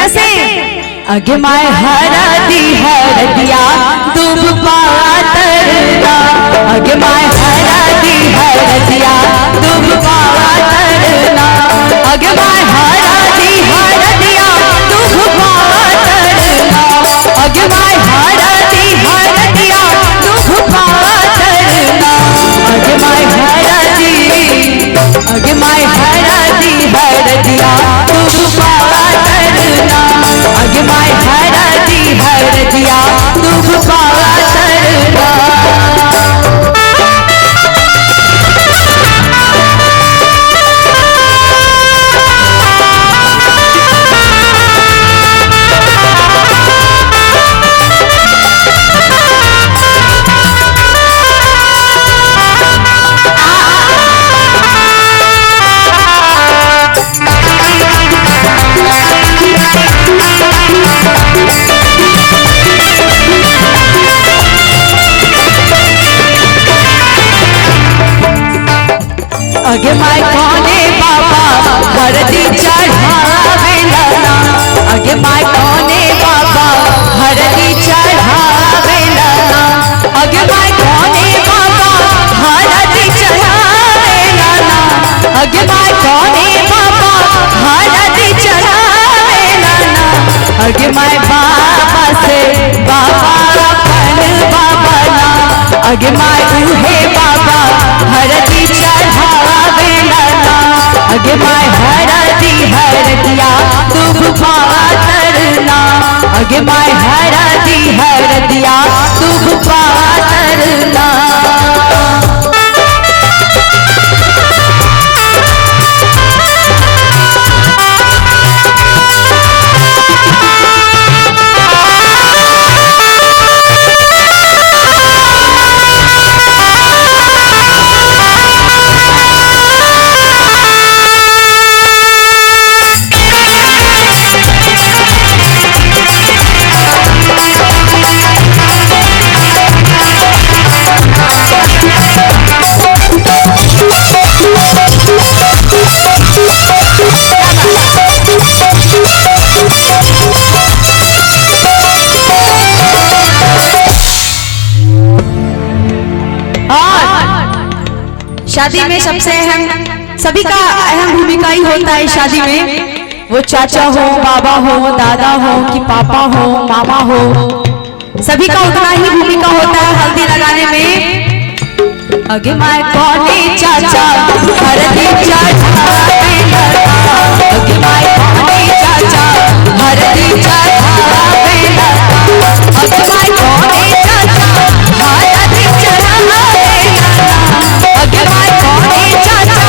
कैसे अगे माय हरदी हरदिया दूब पातरना अगे माय हरदी हरदिया दूब पातरना अगे माय हरदी हरदिया दूब पातरना अगे माय हरदी हरदिया दूब पातरना अगे माय हरदी हरदिया दूब पातरना अगे माय हरदी हरदिया दूब पातरना अगे माय कौने बाबा हरदी चढ़ावे लना अगे माय कौने बाबा हरदी चढ़ावे लना अगे माय कौने बाबा हरदी चढ़ावे लना अगे माय कौने बाबा हरदी चढ़ावे लना अगे माय बाबा से बाबा अपन बाबा ना अगे माय उहे बाबा हरदी चढ़ावे लना अगे माय हरदी हरदिया दूब पातरना अगे माय हरदी हरदिया दूब पातरना शादी में सबसे अहम सभी का अहम भूमिका ही होता है शादी में वो चाचा हो बाबा हो दादा हो कि पापा हो मामा हो सभी का उतना ही भूमिका होता है हल्दी लगाने में अगे माय कौने चाचा हरदी चढ़ावे लना अगे माय कौने चाचा हरदी चढ़ावे लना अगे माय कौने चाचा हरदी चढ़ावे लना अगे माय कौने चाचा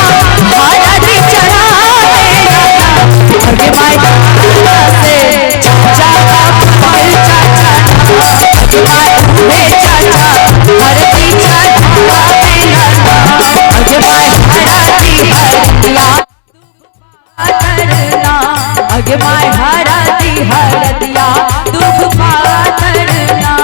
हरदी चढ़ावे लना अगे माय से चाचा अपन चाचा अगे माय उहे चाचा हरदी चढ़ावे लना अगे माय हरदी हरदिया पातरना अगे माय हरदी हरदिया दूब पातरना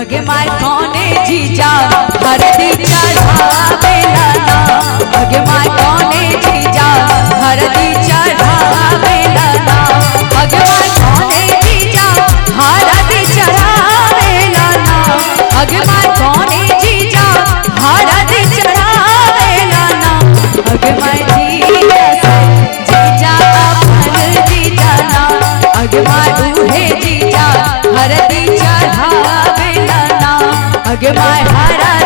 अगे माय कौने जीजा हरदी चढ़ावे लना अगे माय कौने जीजा हरदी चढ़ावे लना अगे माय कौने जीजा हरदी चढ़ावे लना अगे माय कौने जीजा हरदी चढ़ावे लना अगे माय जीजा अपन जीजा ना अगे माय उहे जीजा हरदी चढ़ावे लना अगे माय हरदी